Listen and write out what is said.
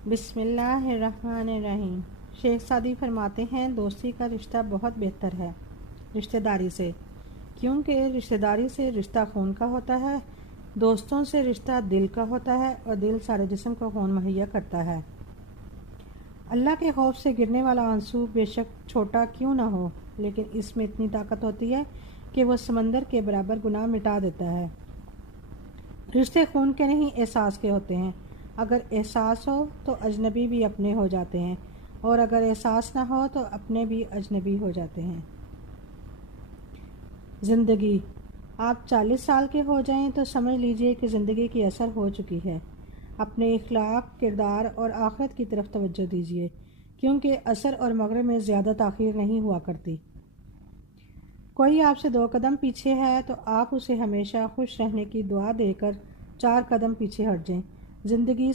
بسم اللہ الرحمن الرحیم۔ شیخ سعدی فرماتے ہیں دوستی کا رشتہ بہت بہتر ہے رشتہ داری سے، کیونکہ رشتہ داری سے رشتہ خون کا ہوتا ہے، دوستوں سے رشتہ دل کا ہوتا ہے اور دل سارے جسم کو خون مہیا کرتا ہے۔ اللہ کے خوف سے گرنے والا آنسو بے شک چھوٹا کیوں نہ ہو، لیکن اس میں اتنی طاقت ہوتی ہے کہ وہ سمندر کے برابر گناہ مٹا دیتا ہے۔ رشتے خون کے نہیں احساس کے ہوتے ہیں۔ اگر احساس ہو تو اجنبی بھی اپنے ہو جاتے ہیں، اور اگر احساس نہ ہو تو اپنے بھی اجنبی ہو جاتے ہیں۔ زندگی، آپ 40 سال کے ہو جائیں تو سمجھ لیجئے کہ زندگی کی اثر ہو چکی ہے۔ اپنے اخلاق، کردار اور آخرت کی طرف توجہ دیجئے، کیونکہ اثر اور مغرب میں زیادہ تاخیر نہیں ہوا کرتی۔ کوئی آپ سے 2 قدم پیچھے ہے تو آپ اسے ہمیشہ خوش رہنے کی دعا دے کر 4 قدم پیچھے ہٹ جائیں۔ زندگی